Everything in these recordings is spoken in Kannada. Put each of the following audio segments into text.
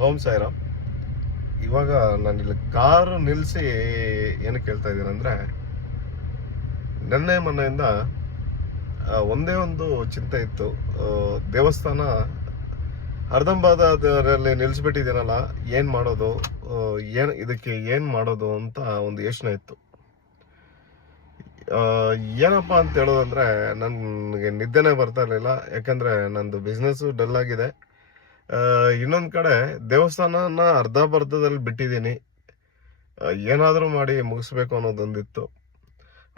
ಹೋಮ್ ಸಾಯಿರಾಮ್. ಇವಾಗ ನಾನು ಇಲ್ಲಿ ಕಾರು ನಿಲ್ಲಿಸಿ ಏನಕ್ಕೆ ಹೇಳ್ತಾ ಇದ್ದೀನಿ ಅಂದರೆ, ನೆನ್ನೆ ಮೊನ್ನೆಯಿಂದ ಒಂದೇ ಒಂದು ಚಿಂತೆ ಇತ್ತು. ದೇವಸ್ಥಾನ ಅರ್ಧಂಬಾದಲ್ಲಿ ನಿಲ್ಲಿಸ್ಬಿಟ್ಟಿದ್ದೀನಲ್ಲ ಏನು ಮಾಡೋದು ಏನು ಇದಕ್ಕೆ ಏನು ಮಾಡೋದು ಅಂತ ಒಂದು ಯೋಚನೆ ಇತ್ತು. ಏನಪ್ಪ ಅಂತ ಹೇಳೋದಂದ್ರೆ, ನನಗೆ ನಿದ್ದೆನೇ ಬರ್ತಾ ಇರಲಿಲ್ಲ. ಯಾಕಂದರೆ ನಂದು ಬಿಸ್ನೆಸ್ಸು ಡಲ್ ಆಗಿದೆ ಇನ್ನೊಂದು ಕಡೆ ದೇವಸ್ಥಾನನ ಅರ್ಧ ಬರ್ಧದಲ್ಲಿ ಬಿಟ್ಟಿದ್ದೀನಿ. ಏನಾದರೂ ಮಾಡಿ ಮುಗಿಸ್ಬೇಕು ಅನ್ನೋದೊಂದಿತ್ತು.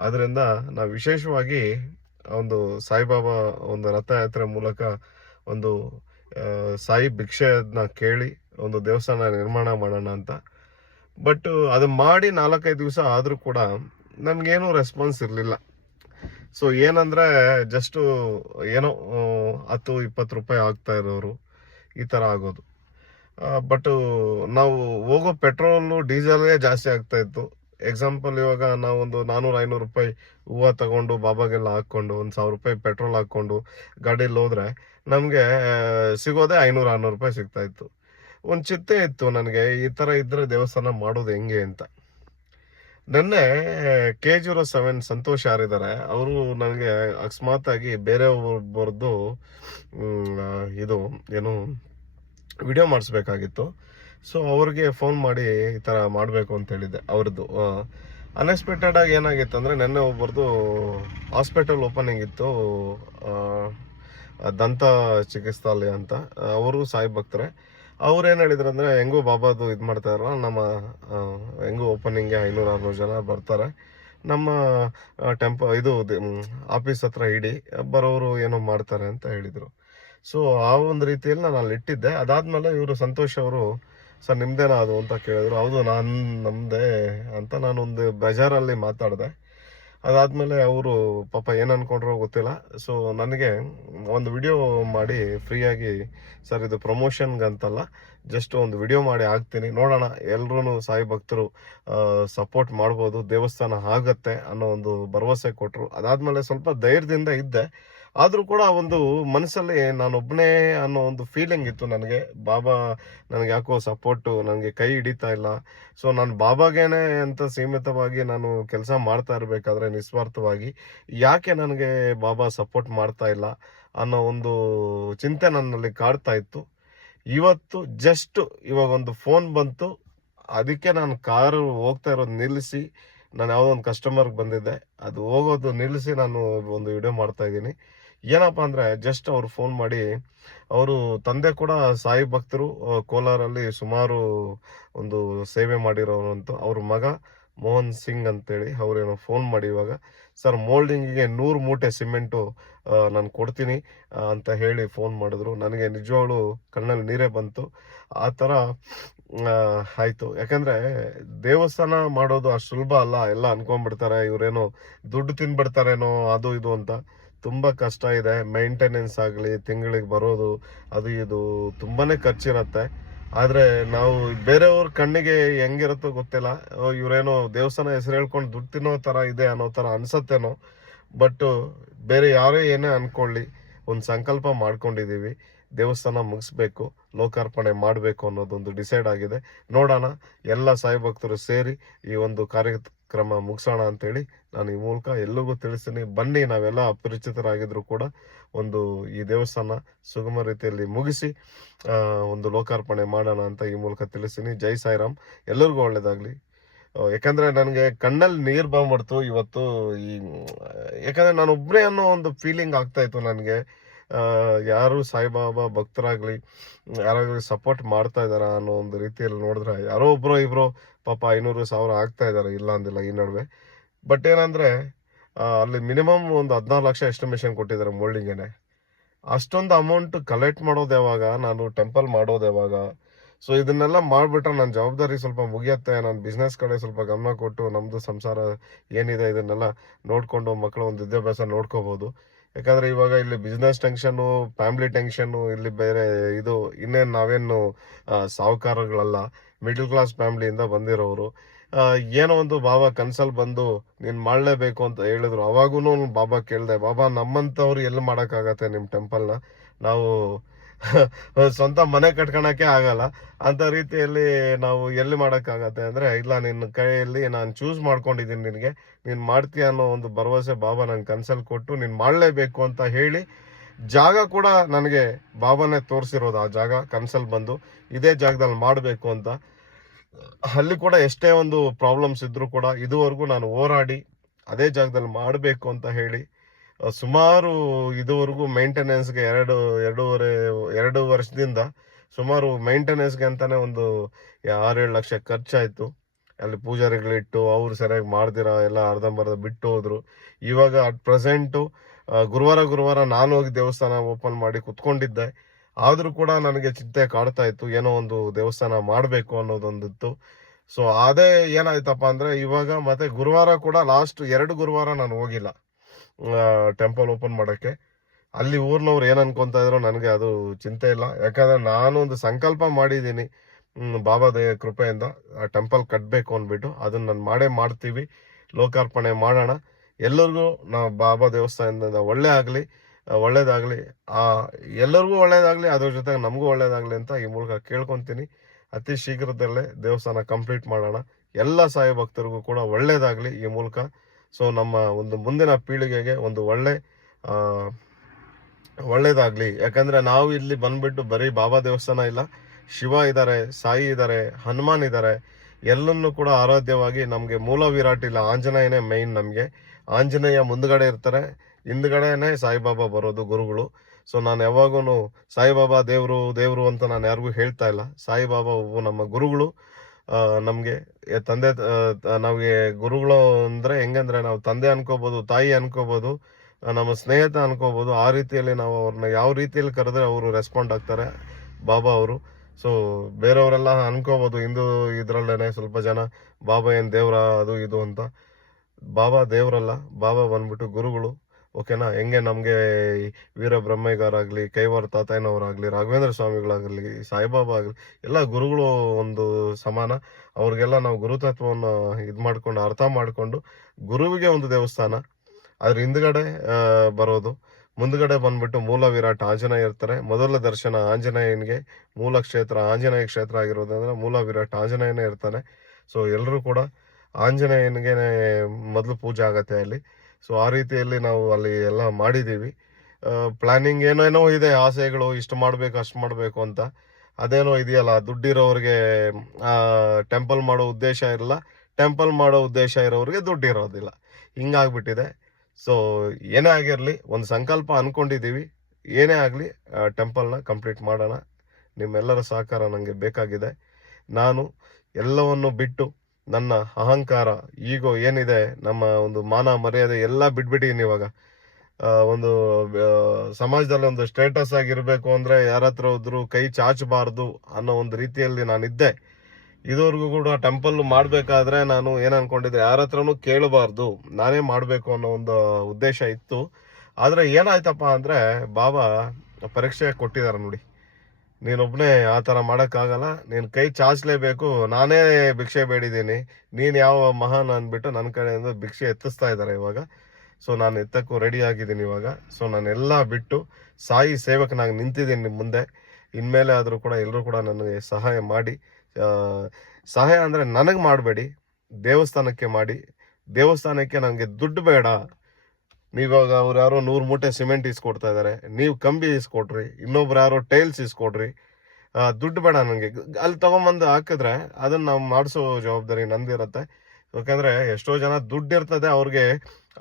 ಆದ್ದರಿಂದ ನಾವು ವಿಶೇಷವಾಗಿ ಒಂದು ಸಾಯಿಬಾಬಾ ಒಂದು ರಥಯಾತ್ರೆ ಮೂಲಕ ಒಂದು ಸಾಯಿ ಸಾಯಿ ಭಿಕ್ಷೆಯನ್ನ ಕೇಳಿ ಒಂದು ದೇವಸ್ಥಾನ ನಿರ್ಮಾಣ ಮಾಡೋಣ ಅಂತ. ಬಟ್ ಅದು ಮಾಡಿ ನಾಲ್ಕೈದು ದಿವಸ ಆದರೂ ಕೂಡ ನಮಗೇನು ರೆಸ್ಪಾನ್ಸ್ ಇರಲಿಲ್ಲ. ಸೊ ಏನಂದರೆ ಜಸ್ಟು ಏನೋ, ಹತ್ತು ಇಪ್ಪತ್ತು ರೂಪಾಯಿ ಆಗ್ತಾ ಇರೋರು. ಈ ಥರ ಆಗೋದು. ಬಟ್ ನಾವು ಹೋಗೋ ಪೆಟ್ರೋಲು, ಡೀಸೆಲ್ಗೆ ಜಾಸ್ತಿ ಆಗ್ತಾ ಇತ್ತು. ಎಕ್ಸಾಂಪಲ್ ಇವಾಗ ನಾವೊಂದು ನಾನ್ನೂರು ಐನೂರು ರೂಪಾಯಿ ಹೂವು ತಗೊಂಡು ಬಾಬಾಗೆಲ್ಲ ಹಾಕ್ಕೊಂಡು, ಒಂದು ಸಾವಿರ ರೂಪಾಯಿ ಪೆಟ್ರೋಲ್ ಹಾಕ್ಕೊಂಡು ಗಾಡೀಲಿ ಹೋದ್ರೆ ನಮಗೆ ಸಿಗೋದೇ ಐನೂರು, ಆರ್ನೂರು ರೂಪಾಯಿ ಸಿಗ್ತಾ ಇತ್ತು. ಒಂದು ಚಿತ್ತೆ ಇತ್ತು ನನಗೆ, ಈ ಥರ ಇದ್ದರೆ ದೇವಸ್ಥಾನ ಮಾಡೋದು ಹೆಂಗೆ ಅಂತ. ನೆನ್ನೆ ಕೆ ಜೀರೋ ಸೆವೆನ್ ಸಂತೋಷ್ ಯಾರಿದ್ದಾರೆ, ಅವರು ನನಗೆ ಅಕಸ್ಮಾತ್ ಆಗಿ ಬರ್ದು ಇದು, ಏನು ವಿಡಿಯೋ ಮಾಡಿಸ್ಬೇಕಾಗಿತ್ತು. ಸೊ ಅವ್ರಿಗೆ ಫೋನ್ ಮಾಡಿ ಈ ಥರ ಮಾಡಬೇಕು ಅಂತ ಹೇಳಿದ್ದೆ. ಅವ್ರದ್ದು ಅನ್ಎಕ್ಸ್ಪೆಕ್ಟೆಡಾಗಿ ಏನಾಗಿತ್ತು ಅಂದರೆ ನೆನ್ನೆ ಒಬ್ಬರದು ಹಾಸ್ಪಿಟಲ್ ಓಪನಿಂಗ್ ಇತ್ತು ದಂತ ಚಿಕಿತ್ಸಾಲಯ ಅಂತ. ಅವರು ಸಾಯಿ ಭಕ್ತರೆ, ಅವ್ರು ಏನು ಹೇಳಿದ್ರು ಅಂದರೆ ಹೆಂಗೂ ಬಾಬಾದು ಇದು ಮಾಡ್ತಾ ಇರಲ್ಲ ನಮ್ಮ ಹೆಂಗೂ ಓಪನಿಂಗ್ಗೆ ಐನೂರು ಆರುನೂರು ಜನ ಬರ್ತಾರೆ. ನಮ್ಮ ಟೆಂಪ ಇದು ಆಫೀಸ್ ಹತ್ರ ಇಡಿ, ಬರೋರು ಏನೋ ಮಾಡ್ತಾರೆ ಅಂತ ಹೇಳಿದರು. ಸೊ ಆ ಒಂದು ರೀತಿಯಲ್ಲಿ ನಾನು ಅಲ್ಲಿ ಇಟ್ಟಿದ್ದೆ. ಅದಾದ್ಮೇಲೆ ಇವರು ಸಂತೋಷ್ ಅವರು, ಸರ್, ನಿಮ್ದೇನಾ ಅದು? ಅಂತ ಕೇಳಿದ್ರು. ಹೌದು, ನಾನು ನಮ್ಮದೇ ಅಂತ ನಾನೊಂದು ಬೇಜಾರಲ್ಲಿ ಮಾತಾಡಿದೆ. ಅದಾದ್ಮೇಲೆ ಅವರು ಪಾಪ ಏನು ಅನ್ಕೊಂಡ್ರೋ ಗೊತ್ತಿಲ್ಲ. ಸೊ ನನಗೆ ಒಂದು ವಿಡಿಯೋ ಮಾಡಿ ಫ್ರೀಯಾಗಿ, ಸರ್, ಇದು ಪ್ರಮೋಷನ್ಗಂತಲ್ಲ. ಜಸ್ಟ್ ಒಂದು ವಿಡಿಯೋ ಮಾಡಿ ಹಾಕ್ತೀನಿ. ನೋಡೋಣ ಎಲ್ಲರೂ ಸಾಯಿ ಭಕ್ತರು ಸಪೋರ್ಟ್ ಮಾಡ್ಬೋದು, ದೇವಸ್ಥಾನ ಆಗತ್ತೆ ಅನ್ನೋ ಒಂದು ಭರವಸೆ ಕೊಟ್ಟರು ಅದಾದಮೇಲೆ ಸ್ವಲ್ಪ ಧೈರ್ಯದಿಂದ ಇದ್ದೆ. ಆದರೂ ಕೂಡ ಒಂದು ಮನಸ್ಸಲ್ಲಿ ನಾನೊಬ್ಬನೇ ಅನ್ನೋ ಒಂದು ಫೀಲಿಂಗ್ ಇತ್ತು ನನಗೆ. ಬಾಬಾ ನನಗೆ ಯಾಕೋ ಸಪೋರ್ಟು ನನಗೆ ಕೈ ಹಿಡಿತಾ ಇಲ್ಲ. ಸೊ ನಾನು ಬಾಬಾಗೇನೆ ಅಂತ ಸೀಮಿತವಾಗಿ ನಾನು ಕೆಲಸ ಮಾಡ್ತಾ ಇರಬೇಕಾದ್ರೆ ನಿಸ್ವಾರ್ಥವಾಗಿ, ಯಾಕೆ ನನಗೆ ಬಾಬಾ ಸಪೋರ್ಟ್ ಮಾಡ್ತಾ ಇಲ್ಲ ಅನ್ನೋ ಒಂದು ಚಿಂತೆ ನನ್ನಲ್ಲಿ ಕಾಡ್ತಾ ಇತ್ತು. ಇವತ್ತು ಜಸ್ಟ್ ಇವಾಗ ಒಂದು ಫೋನ್ ಬಂತು. ಅದಕ್ಕೆ ನಾನು ಕಾರು ಹೋಗ್ತಾ ಇರೋದು ನಿಲ್ಲಿಸಿ, ನಾನು ಯಾವುದೋ ಒಂದು ಕಸ್ಟಮರ್ಗೆ ಬಂದಿದ್ದೆ. ಅದು ಹೋಗೋದು ನಿಲ್ಲಿಸಿ ನಾನು ಒಂದು ವಿಡಿಯೋ ಮಾಡ್ತಾ ಇದ್ದೀನಿ. ಏನಪ್ಪ ಅಂದರೆ ಜಸ್ಟ್ ಅವರು ಫೋನ್ ಮಾಡಿ, ಅವರು ತಂದೆ ಕೂಡ ಸಾಯಿ ಭಕ್ತರು ಕೋಲಾರಲ್ಲಿ ಸುಮಾರು ಒಂದು ಸೇವೆ ಮಾಡಿರೋರು ಅಂತ ಅವ್ರ ಮಗ. ಮೋಹನ್ ಸಿಂಗ್ ಅಂತೇಳಿ ಅವ್ರೇನೋ ಫೋನ್ ಮಾಡಿ ಇವಾಗ ಸರ್, ಮೋಲ್ಡಿಂಗಿಗೆ ನೂರು ಮೂಟೆ ಸಿಮೆಂಟು ನಾನು ಕೊಡ್ತೀನಿ ಅಂತ ಹೇಳಿ ಫೋನ್ ಮಾಡಿದ್ರು. ನನಗೆ ನಿಜವಾಗ್ಲೂ ಕಣ್ಣಲ್ಲಿ ನೀರೇ ಬಂತು. ಆ ಥರ ಆಯಿತು. ಯಾಕೆಂದರೆ ದೇವಸ್ಥಾನ ಮಾಡೋದು ಅಷ್ಟು ಸುಲಭ ಅಲ್ಲ. ಎಲ್ಲ ಅನ್ಕೊಂಡ್ಬಿಡ್ತಾರೆ, ಇವರೇನೋ ದುಡ್ಡು ತಿನ್ಬಿಡ್ತಾರೇನೋ ಅದು ಇದು ಅಂತ. ತುಂಬ ಕಷ್ಟ ಇದೆ. ಮೇಂಟೆನೆನ್ಸ್ ಆಗಲಿ, ತಿಂಗಳಿಗೆ ಬರೋದು, ಅದು ಇದು ತುಂಬಾ ಖರ್ಚಿರತ್ತೆ. ಆದ್ರೆ ನಾವು ಬೇರೆಯವ್ರ ಕಣ್ಣಿಗೆ ಹೆಂಗಿರುತ್ತೋ ಗೊತ್ತಿಲ್ಲ. ಇವ್ರೇನೋ ದೇವಸ್ಥಾನ ಹೆಸರು ಹೇಳ್ಕೊಂಡು ದುಡ್ಡು ತಿನ್ನೋ ತರ ಇದೆ ಅನ್ನೋ ತರ ಅನ್ಸತ್ತೇನೋ. ಬಟ್ ಬೇರೆ ಯಾರೇ ಏನೇ ಅಂದ್ಕೊಳ್ಳಿ ಒಂದು ಸಂಕಲ್ಪ ಮಾಡ್ಕೊಂಡಿದೀವಿ ದೇವಸ್ಥಾನ ಮುಗಿಸ್ಬೇಕು, ಲೋಕಾರ್ಪಣೆ ಮಾಡಬೇಕು ಅನ್ನೋದೊಂದು ಡಿಸೈಡ್ ಆಗಿದೆ. ನೋಡೋಣ, ಎಲ್ಲ ಸಾಯಿ ಭಕ್ತರು ಸೇರಿ ಈ ಒಂದು ಕಾರ್ಯಕ್ರಮ ಮುಗಿಸೋಣ ಅಂತೇಳಿ ನಾನು ಈ ಮೂಲಕ ಎಲ್ಲಿಗೂ ತಿಳಿಸ್ತೀನಿ. ಬನ್ನಿ, ನಾವೆಲ್ಲ ಅಪರಿಚಿತರಾಗಿದ್ದರೂ ಕೂಡ ಒಂದು ಈ ದೇವಸ್ಥಾನ ಸುಗಮ ರೀತಿಯಲ್ಲಿ ಮುಗಿಸಿ ಒಂದು ಲೋಕಾರ್ಪಣೆ ಮಾಡೋಣ ಅಂತ ಈ ಮೂಲಕ ತಿಳಿಸ್ತೀನಿ. ಜೈ ಸಾಯಿರಾಮ್. ಎಲ್ಲರಿಗೂ ಒಳ್ಳೇದಾಗಲಿ. ಯಾಕಂದ್ರೆ ನನಗೆ ಕಣ್ಣಲ್ಲಿ ನೀರು ಬಂದ್ಬಿಡ್ತು ಇವತ್ತು ಈ ಯಾಕಂದ್ರೆ ನಾನು ಒಬ್ಬನೇ ಅನ್ನೋ ಒಂದು ಫೀಲಿಂಗ್ ಆಗ್ತಾ ಇತ್ತು ನನಗೆ. ಯಾರು ಸಾಯಿಬಾಬಾ ಭಕ್ತರಾಗ್ಲಿ, ಯಾರಾಗ್ಲಿ ಸಪೋರ್ಟ್ ಮಾಡ್ತಾ ಇದಾರ ಅನ್ನೋ ಒಂದು ರೀತಿಯಲ್ಲಿ ನೋಡಿದ್ರೆ ಯಾರೋ ಒಬ್ಬರು ಇಬ್ಬರು ಪಾಪ ಐನೂರು ಸಾವಿರ ಆಗ್ತಾ ಇದಾರೆ ಇಲ್ಲ ಅಂದಿಲ್ಲ ಈ ನಡುವೆ. ಬಟ್ ಏನಂದ್ರೆ ಅಲ್ಲಿ ಮಿನಿಮಮ್ ಒಂದು ಹದಿನಾರು ಲಕ್ಷ ಎಸ್ಟಿಮೇಷನ್ ಕೊಟ್ಟಿದ್ದಾರೆ ಮೋಲ್ಡಿಂಗೇನೆ ಅಷ್ಟೊಂದು ಅಮೌಂಟ್ ಕಲೆಕ್ಟ್ ಮಾಡೋದು ಯಾವಾಗ? ನಾನು ಟೆಂಪಲ್ ಮಾಡೋದು ಯಾವಾಗ? ಸೊ ಇದನ್ನೆಲ್ಲ ಮಾಡಿಬಿಟ್ರೆ ನನ್ನ ಜವಾಬ್ದಾರಿ ಸ್ವಲ್ಪ ಮುಗಿಯತ್ತೆ, ನಾನು ಬಿಸ್ನೆಸ್ ಕಡೆ ಸ್ವಲ್ಪ ಗಮನ ಕೊಟ್ಟು ನಮ್ಮದು ಸಂಸಾರ ಏನಿದೆ ಇದನ್ನೆಲ್ಲ ನೋಡ್ಕೊಂಡು ಮಕ್ಕಳ ಒಂದು ವಿದ್ಯಾಭ್ಯಾಸ ನೋಡ್ಕೋಬಹುದು ಯಾಕಂದ್ರೆ ಇವಾಗ ಇಲ್ಲಿ ಬಿಸ್ನೆಸ್ ಟೆನ್ಷನ್ ಫ್ಯಾಮಿಲಿ ಟೆನ್ಷನ್ ಇಲ್ಲಿ ಬೇರೆ ಇದು ಇನ್ನೇನು ನಾವೇನು ಸಾಹುಕಾರಗಳಲ್ಲ ಮಿಡಲ್ ಕ್ಲಾಸ್ ಫ್ಯಾಮಿಲಿಯಿಂದ ಬಂದಿರೋರು ಏನೋ ಒಂದು ಬಾಬಾ ಕನ್ಸಲ್ ಬಂದು ನೀನ್ ಮಾಡಲೇಬೇಕು ಅಂತ ಹೇಳಿದ್ರು. ಅವಾಗೂ ಬಾಬಾ ಕೇಳ್ದೆ, ಬಾಬಾ ನಮ್ಮಂತವ್ರು ಎಲ್ಲಿ ಮಾಡೋಕ್ಕಾಗತ್ತೆ ನಿಮ್ಮ ಟೆಂಪಲ್ನ ನಾವು ಸ್ವಂತ ಮನೆ ಕಟ್ಕೊಳಕ್ಕೆ ಆಗಲ್ಲ. ಅಂತ ರೀತಿಯಲ್ಲಿ ನಾವು ಎಲ್ಲಿ ಮಾಡೋಕ್ಕಾಗತ್ತೆ ಅಂದರೆ, ಇಲ್ಲ, ನಿನ್ನ ಕೈಯಲ್ಲಿ ನಾನು ಚೂಸ್ ಮಾಡ್ಕೊಂಡಿದ್ದೀನಿ ನಿನಗೆ. ನೀನು ಮಾಡ್ತೀಯ ಅನ್ನೋ ಒಂದು ಭರವಸೆ ಬಾಬಾ ನನ್ನ ಕನ್ಸಲ್ಲಿ ಕೊಟ್ಟು ನೀನು ಮಾಡಲೇಬೇಕು ಅಂತ ಹೇಳಿ ಜಾಗ ಕೂಡ ನನಗೆ ಬಾಬಾನೇ ತೋರಿಸಿರೋದು ಆ ಜಾಗ, ಕನ್ಸಲ್ಲಿ ಬಂದು. ಇದೇ ಜಾಗದಲ್ಲಿ ಮಾಡಬೇಕು ಅಂತ. ಅಲ್ಲಿ ಕೂಡ ಎಷ್ಟೇ ಒಂದು ಪ್ರಾಬ್ಲಮ್ಸ್ ಇದ್ದರೂ ಕೂಡ ಇದುವರೆಗೂ ನಾನು ಹೋರಾಡಿ ಅದೇ ಜಾಗದಲ್ಲಿ ಮಾಡಬೇಕು ಅಂತ ಹೇಳಿ ಸುಮಾರು ಇದುವರೆಗೂ ಮೈಂಟೆನೆನ್ಸ್ಗೆ ಎರಡು, ಎರಡೂವರೆ, ಎರಡು ವರ್ಷದಿಂದ ಸುಮಾರು ಮೈಂಟೆನೆನ್ಸ್ಗೆ ಅಂತಾನೆ ಒಂದು ಆರೇಳು ಲಕ್ಷ ಖರ್ಚಾಯಿತು. ಅಲ್ಲಿ ಪೂಜಾರಿಗಳಿಟ್ಟು, ಅವರು ಸರಿಯಾಗಿ ಮಾಡ್ದಿರ ಎಲ್ಲ ಅರ್ಧಂಬರ್ಧ ಬಿಟ್ಟು ಹೋದರು. ಇವಾಗ ಅಟ್ ಪ್ರೆಸೆಂಟು ಗುರುವಾರ ಗುರುವಾರ ನಾನು ಹೋಗಿ ದೇವಸ್ಥಾನ ಓಪನ್ ಮಾಡಿ ಕುತ್ಕೊಂಡಿದ್ದೆ. ಆದರೂ ಕೂಡ ನನಗೆ ಚಿಂತೆ ಕಾಡ್ತಾ ಇತ್ತು, ಏನೋ ಒಂದು ದೇವಸ್ಥಾನ ಮಾಡಬೇಕು ಅನ್ನೋದೊಂದಿತ್ತು. ಸೊ ಅದೇ ಏನಾಯ್ತಪ್ಪ ಅಂದರೆ, ಇವಾಗ ಮತ್ತೆ ಗುರುವಾರ ಕೂಡ ಲಾಸ್ಟ್ ಎರಡು ಗುರುವಾರ ನಾನು ಹೋಗಿಲ್ಲ. ಟೆಂಪಲ್ ಓಪನ್ ಮಾಡೋಕ್ಕೆ. ಅಲ್ಲಿ ಊರ್ನವ್ರು ಏನು ಅನ್ಕೊತಾ ಇದ್ರು ನನಗೆ ಅದು ಚಿಂತೆ ಇಲ್ಲ. ಯಾಕಂದರೆ ನಾನು ಒಂದು ಸಂಕಲ್ಪ ಮಾಡಿದ್ದೀನಿ ಬಾಬಾ ದಯ ಕೃಪೆಯಿಂದ ಆ ಟೆಂಪಲ್ ಕಟ್ಟಬೇಕು ಅಂದ್ಬಿಟ್ಟು. ಅದನ್ನು ನಾನು ಮಾಡೇ ಮಾಡ್ತೀವಿ, ಲೋಕಾರ್ಪಣೆ ಮಾಡೋಣ. ಎಲ್ಲರಿಗೂ ನಾವು ಬಾಬಾ ದೇವಸ್ಥಾನದಿಂದ ಒಳ್ಳೆ ಆಗಲಿ ಒಳ್ಳೇದಾಗಲಿ, ಆ, ಎಲ್ಲರಿಗೂ ಒಳ್ಳೇದಾಗಲಿ, ಅದ್ರ ಜೊತೆಗೆ ನಮಗೂ ಒಳ್ಳೇದಾಗಲಿ ಅಂತ ಈ ಮೂಲಕ ಕೇಳ್ಕೊತೀನಿ. ಅತಿ ಶೀಘ್ರದಲ್ಲೇ ದೇವಸ್ಥಾನ ಕಂಪ್ಲೀಟ್ ಮಾಡೋಣ. ಎಲ್ಲ ಸಾಯಿ ಭಕ್ತರಿಗೂ ಕೂಡ ಒಳ್ಳೇದಾಗಲಿ ಈ ಮೂಲಕ. ಸೊ ನಮ್ಮ ಒಂದು ಮುಂದಿನ ಪೀಳಿಗೆಗೆ ಒಂದು ಒಳ್ಳೆ ಒಳ್ಳೆಯದಾಗಲಿ ಯಾಕಂದರೆ ನಾವು ಇಲ್ಲಿ ಬಂದ್ಬಿಟ್ಟು ಬರೀ ಬಾಬಾ ದೇವಸ್ಥಾನ ಇಲ್ಲ, ಶಿವ ಇದ್ದಾರೆ ಸಾಯಿ ಇದ್ದಾರೆ ಹನುಮಾನ್ ಇದ್ದಾರೆ ಎಲ್ಲನ್ನು ಕೂಡ ಆರಾಧ್ಯವಾಗಿ ನಮಗೆ ಮೂಲ ವಿರಾಟ್ ಇಲ್ಲ. ಆಂಜನೇಯನೇ ಮೈನ್ ನಮಗೆ. ಆಂಜನೇಯ ಮುಂದ್ಗಡೆ ಇರ್ತಾರೆ. ಹಿಂದ್ಗಡೆನೆ ಸಾಯಿಬಾಬಾ ಬರೋದು ಗುರುಗಳು. ಸೊ ನಾನು ಯಾವಾಗೂ ಸಾಯಿಬಾಬಾ ದೇವರು ದೇವರು ಅಂತ ನಾನು ಯಾರಿಗೂ ಹೇಳ್ತಾ ಇಲ್ಲ. ಸಾಯಿಬಾಬಾ ಒಬ್ಬ ನಮ್ಮ ಗುರುಗಳು. ನಮ್ಗೆ ತಂದೆ ನಮ್ಗೆ ಗುರುಗಳು ಅಂದ್ರೆ ಹೆಂಗಂದ್ರೆ ನಾವು ತಂದೆ ಅನ್ಕೋಬಹುದು ತಾಯಿ ಅನ್ಕೋಬಹುದು ನಮ್ಮ ಸ್ನೇಹಿತ ಅನ್ಕೋಬಹುದು ಆ ರೀತಿಯಲ್ಲಿ ನಾವು ಅವ್ರನ್ನ ಯಾವ ರೀತಿಯಲ್ಲಿ ಕರೆದ್ರೆ ಅವರು ರೆಸ್ಪಾಂಡ್ ಆಗ್ತಾರೆ, ಬಾಬಾ ಅವರು. ಸೊ ಬೇರೆಯವರೆಲ್ಲ ಅನ್ಕೋಬಹುದು ಹಿಂದೂ ಇದ್ರಲ್ಲೇನೆ ಸ್ವಲ್ಪ ಜನ, ಬಾಬಾ ಏನು ದೇವ್ರ, ಅದು ಇದು ಅಂತ. ಬಾಬಾ ದೇವರಲ್ಲ, ಬಾಬಾ ಬಂದ್ಬಿಟ್ಟು ಗುರುಗಳು. ಓಕೆನಾ? ಹೆಂಗೆ ನಮಗೆ ವೀರ ಬ್ರಹ್ಮೇಗಾರಾಗ್ಲಿ, ಕೈವಾರ ತಾತಯ್ಯನವರಾಗ್ಲಿ, ರಾಘವೇಂದ್ರ ಸ್ವಾಮಿಗಳಾಗಲಿ, ಸಾಯಿಬಾಬಾ ಆಗಲಿ, ಎಲ್ಲ ಗುರುಗಳು ಒಂದು ಸಮಾನ. ಅವ್ರಿಗೆಲ್ಲ ನಾವು ಗುರುತತ್ವವನ್ನು ಇದು ಮಾಡ್ಕೊಂಡು, ಅರ್ಥ ಮಾಡಿಕೊಂಡು ಗುರುವಿಗೆ ಒಂದು ದೇವಸ್ಥಾನ. ಅದ್ರ ಹಿಂದ್ಗಡೆ ಬರೋದು. ಮುಂದ್ಗಡೆ ಬಂದ್ಬಿಟ್ಟು ಮೂಲ ವಿರಾಟ್ ಆಂಜನೇಯ ಇರ್ತಾರೆ. ಮೊದಲ ದರ್ಶನ ಆಂಜನೇಯನಿಗೆ, ಮೂಲ ಕ್ಷೇತ್ರ ಆಂಜನೇಯ ಕ್ಷೇತ್ರ ಆಗಿರೋದಂದ್ರೆ ಮೂಲ ವಿರಾಟ್ ಆಂಜನೇಯನೇ ಇರ್ತಾನೆ. ಸೊ ಎಲ್ಲರೂ ಕೂಡ ಆಂಜನೇಯನಿಗೆ ಮೊದಲು ಪೂಜೆ ಆಗತ್ತೆ ಅಲ್ಲಿ. ಸೊ ಆ ರೀತಿಯಲ್ಲಿ ನಾವು ಅಲ್ಲಿ ಎಲ್ಲ ಮಾಡಿದ್ದೀವಿ. ಪ್ಲಾನಿಂಗ್ ಏನೇನೋ ಇದೆ, ಆಸೆಗಳು, ಇಷ್ಟು ಮಾಡಬೇಕು, ಅಷ್ಟು ಮಾಡಬೇಕು ಅಂತ. ಅದೇನೋ ಇದೆಯಲ್ಲ, ದುಡ್ಡಿರೋರಿಗೆ ಟೆಂಪಲ್ ಮಾಡೋ ಉದ್ದೇಶ ಇರಲ್ಲ ಟೆಂಪಲ್ ಮಾಡೋ ಉದ್ದೇಶ ಇರೋರಿಗೆ ದುಡ್ಡು ಇರೋದಿಲ್ಲ ಹಿಂಗಾಗ್ಬಿಟ್ಟಿದೆ. ಸೊ ಏನೇ ಆಗಿರಲಿ, ಒಂದು ಸಂಕಲ್ಪ ಅಂದ್ಕೊಂಡಿದ್ದೀವಿ ಏನೇ ಆಗಲಿ ಟೆಂಪಲ್ನ ಕಂಪ್ಲೀಟ್ ಮಾಡೋಣ. ನಿಮ್ಮೆಲ್ಲರ ಸಹಕಾರ ನನಗೆ ಬೇಕಾಗಿದೆ. ನಾನು ಎಲ್ಲವನ್ನು ಬಿಟ್ಟು ನನ್ನ ಅಹಂಕಾರ, ಈಗೋ ಏನಿದೆ, ನಮ್ಮ ಒಂದು ಮಾನ ಮರ್ಯಾದೆ ಎಲ್ಲ ಬಿಟ್ಬಿಟ್ಟಿದ್ದೀನಿ ಇವಾಗ. ಒಂದು ಸಮಾಜದಲ್ಲಿ ಒಂದು ಸ್ಟೇಟಸ್ ಆಗಿರಬೇಕು ಅಂದರೆ ಯಾರ ಹತ್ರ ಹೋದ್ರು ಕೈ ಚಾಚಬಾರ್ದು ಅನ್ನೋ ಒಂದು ರೀತಿಯಲ್ಲಿ ನಾನಿದ್ದೆ. ಇದುವರೆಗೂ ಕೂಡ ಟೆಂಪಲ್ ಮಾಡಬೇಕಾದ್ರೆ ನಾನು ಏನು ಅನ್ಕೊಂಡಿದ್ದೆ ಯಾರ ಹತ್ರನೂ ಕೇಳಬಾರ್ದು, ನಾನೇ ಮಾಡಬೇಕು ಅನ್ನೋ ಒಂದು ಉದ್ದೇಶ ಇತ್ತು. ಆದರೆ ಏನಾಯ್ತಪ್ಪ ಅಂದರೆ, ಬಾಬಾ ಪರೀಕ್ಷೆ ಕೊಟ್ಟಿದ್ದಾರೆ ನೋಡಿ. ನೀನೊಬ್ನೇ ಆ ಥರ ಮಾಡೋಕ್ಕಾಗಲ್ಲ. ನೀನು ಕೈ ಚಾಚಲೇಬೇಕು. ನಾನೇ ಭಿಕ್ಷೆ ಬೇಡಿದ್ದೀನಿ. ನೀನು ಯಾವ ಮಹಾನ್ ಅಂದ್ಬಿಟ್ಟು ನನ್ನ ಕಡೆಯಿಂದ ಭಿಕ್ಷೆ ಎತ್ತಿಸ್ತಾ ಇದ್ದಾರೆ ಇವಾಗ. ಸೊ ನಾನು ಎತ್ತಕ್ಕೂ ರೆಡಿ ಆಗಿದ್ದೀನಿ ಇವಾಗ. ಸೊ ನಾನೆಲ್ಲ ಬಿಟ್ಟು ಸಾಯಿ ಸೇವಕನಾಗಿ ನಿಂತಿದ್ದೀನಿ ನಿಮ್ಮ ಮುಂದೆ. ಇನ್ಮೇಲೆ ಆದರೂ ಕೂಡ ಎಲ್ಲರೂ ಕೂಡ ನನಗೆ ಸಹಾಯ ಮಾಡಿ. ಸಹಾಯ ಅಂದರೆ ನನಗೆ ಮಾಡಬೇಡಿ. ದೇವಸ್ಥಾನಕ್ಕೆ ಮಾಡಿ. ದೇವಸ್ಥಾನಕ್ಕೆ ನನಗೆ ದುಡ್ಡು ಬೇಡ. ನೀವಾಗ ಅವ್ರು ಯಾರೋ ನೂರು ಮೂಟೆ ಸಿಮೆಂಟ್ ಇಸ್ಕೊಡ್ತಾ ಇದ್ದಾರೆ ನೀವು ಕಂಬಿ ಇಸ್ಕೊಟ್ರಿ ಇನ್ನೊಬ್ರು ಯಾರೋ ಟೈಲ್ಸ್ ಇಸ್ಕೊಡ್ರಿ ದುಡ್ಡು ಬೇಡ ನನಗೆ. ಅಲ್ಲಿ ತೊಗೊಂಬಂದು ಹಾಕಿದ್ರೆ ಅದನ್ನು ನಾವು ಮಾಡಿಸೋ ಜವಾಬ್ದಾರಿ ನಂದಿರುತ್ತೆ. ಯಾಕಂದರೆ ಎಷ್ಟೋ ಜನ ದುಡ್ಡು ಇರ್ತದೆ ಅವ್ರಿಗೆ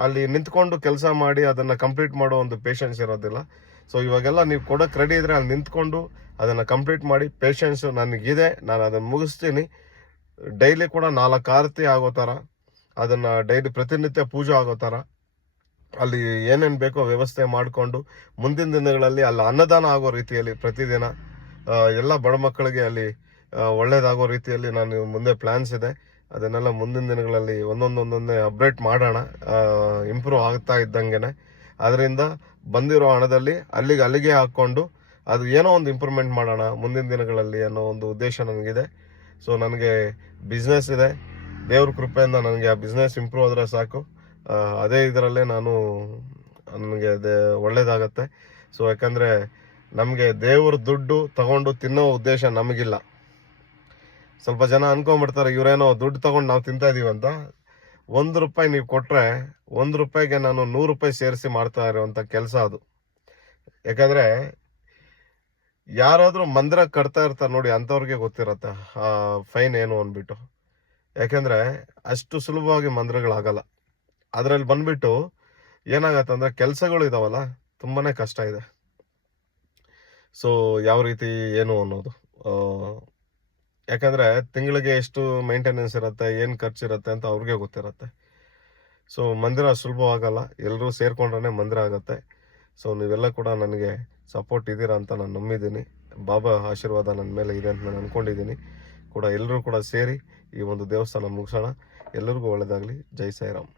ಅಲ್ಲಿ ನಿಂತ್ಕೊಂಡು ಕೆಲಸ ಮಾಡಿ ಅದನ್ನು ಕಂಪ್ಲೀಟ್ ಮಾಡೋ ಒಂದು ಪೇಷನ್ಸ್ ಇರೋದಿಲ್ಲ. ಸೊ, ಇವಾಗೆಲ್ಲ ನೀವು ಕೊಡೋಕ್ಕೆ ರೆಡಿ ಇದ್ದರೆ ಅಲ್ಲಿ ನಿಂತ್ಕೊಂಡು ಅದನ್ನು ಕಂಪ್ಲೀಟ್ ಮಾಡಿ ಪೇಷನ್ಸು ನನಗಿದೆ, ನಾನು ಅದನ್ನು ಮುಗಿಸ್ತೀನಿ. ಡೈಲಿ ಕೂಡ ನಾಲ್ಕು ಆರತಿ ಆಗೋ ಥರ, ಅದನ್ನು ಡೈಲಿ ಪ್ರತಿನಿತ್ಯ ಪೂಜೆ ಆಗೋ ಥರ ಅಲ್ಲಿ ಏನೇನು ಬೇಕೋ ವ್ಯವಸ್ಥೆ ಮಾಡಿಕೊಂಡು ಮುಂದಿನ ದಿನಗಳಲ್ಲಿ ಅಲ್ಲಿ ಅನ್ನದಾನ ಆಗೋ ರೀತಿಯಲ್ಲಿ ಪ್ರತಿದಿನ ಎಲ್ಲ ಬಡ ಮಕ್ಕಳಿಗೆ ಅಲ್ಲಿ ಒಳ್ಳೆಯದಾಗೋ ರೀತಿಯಲ್ಲಿ ನಾನು ಮುಂದೆ ಪ್ಲ್ಯಾನ್ಸ್ ಇದೆ. ಅದನ್ನೆಲ್ಲ ಮುಂದಿನ ದಿನಗಳಲ್ಲಿ ಒಂದೊಂದೊಂದೊಂದೇ ಅಪ್ಡೇಟ್ ಮಾಡೋಣ. ಇಂಪ್ರೂವ್ ಆಗ್ತಾ ಇದ್ದಂಗೆ ಅದರಿಂದ ಬಂದಿರೋ ಹಣದಲ್ಲಿ ಅಲ್ಲಿಗೆ ಅಲ್ಲಿಗೆ ಹಾಕ್ಕೊಂಡು ಅದು ಏನೋ ಒಂದು ಇಂಪ್ರೂವ್ಮೆಂಟ್ ಮಾಡೋಣ ಮುಂದಿನ ದಿನಗಳಲ್ಲಿ ಅನ್ನೋ ಒಂದು ಉದ್ದೇಶ ನನಗಿದೆ. ಸೊ ನನಗೆ ಬಿಸ್ನೆಸ್ ಇದೆ. ದೇವ್ರ ಕೃಪೆಯಿಂದ ನನಗೆ ಆ ಬಿಸ್ನೆಸ್ ಇಂಪ್ರೂವ್ ಆದರೆ ಸಾಕು. ಅದೇ ಇದರಲ್ಲೇ ನಾನು ನನಗೆ ಅದೇ ಒಳ್ಳೇದಾಗತ್ತೆ. ಸೊ ಯಾಕಂದರೆ ನಮಗೆ ದೇವ್ರ ದುಡ್ಡು ತಗೊಂಡು ತಿನ್ನೋ ಉದ್ದೇಶ ನಮಗಿಲ್ಲ. ಸ್ವಲ್ಪ ಜನ ಅನ್ಕೊಂಡ್ಬಿಡ್ತಾರೆ, ಇವರೇನೋ ದುಡ್ಡು ತಗೊಂಡು ನಾವು ತಿಂತಾ ಇದೀವಿ ಅಂತ. ಒಂದು ರೂಪಾಯಿ ನೀವು ಕೊಟ್ರೆ ಒಂದು ರೂಪಾಯಿಗೆ ನಾನು ನೂರು ರೂಪಾಯಿ ಸೇರಿಸಿ ಮಾಡ್ತಾ ಇರೋವಂಥ ಕೆಲಸ ಅದು. ಯಾಕಂದ್ರೆ ಯಾರಾದರೂ ಮಂದಿರ ಕಟ್ತಾ ಇರ್ತಾರೆ ನೋಡಿ, ಅಂಥವ್ರಿಗೆ ಗೊತ್ತಿರತ್ತೆ ಫೈನ್ ಏನು ಅಂದ್ಬಿಟ್ಟು ಯಾಕಂದ್ರೆ ಅಷ್ಟು ಸುಲಭವಾಗಿ ಮಂದಿರಗಳಾಗಲ್ಲ. ಅದ್ರಲ್ಲಿ ಬಂದ್ಬಿಟ್ಟು ಏನಾಗತ್ತೆ ಅಂದರೆ ಕೆಲಸಗಳು ಇದಾವಲ್ಲ, ತುಂಬಾನೇ ಕಷ್ಟ ಇದೆ. ಸೊ ಯಾವ ರೀತಿ, ಏನು ಅನ್ನೋದು. ಯಾಕಂದ್ರೆ ತಿಂಗಳಿಗೆ ಎಷ್ಟು ಮೇಂಟೆನೆನ್ಸ್ ಇರುತ್ತೆ, ಏನು ಖರ್ಚಿರುತ್ತೆ ಅಂತ ಅವ್ರಿಗೆ ಗೊತ್ತಿರುತ್ತೆ. ಸೊ ಮಂದಿರ ಸುಲಭವಾಗಲ್ಲ ಎಲ್ಲರೂ ಸೇರ್ಕೊಂಡ್ರೆ ಮಂದಿರ ಆಗುತ್ತೆ. ಸೊ ನೀವೆಲ್ಲ ಕೂಡ ನನಗೆ ಸಪೋರ್ಟ್ ಇದ್ದೀರಾ ಅಂತ ನಾನು ನಂಬಿದ್ದೀನಿ. ಬಾಬಾ ಆಶೀರ್ವಾದ ನನ್ನ ಮೇಲೆ ಇದೆ ಅಂತ ನಾನು ಅನ್ಕೊಂಡಿದ್ದೀನಿ. ಕೂಡ ಎಲ್ಲರೂ ಕೂಡ ಸೇರಿ ಈ ಒಂದು ದೇವಸ್ಥಾನ ಮುಗಿಸೋಣ. ಎಲ್ಲರಿಗೂ ಒಳ್ಳೆಯದಾಗಲಿ ಜೈ ಸಾಯಿರಾಮ್.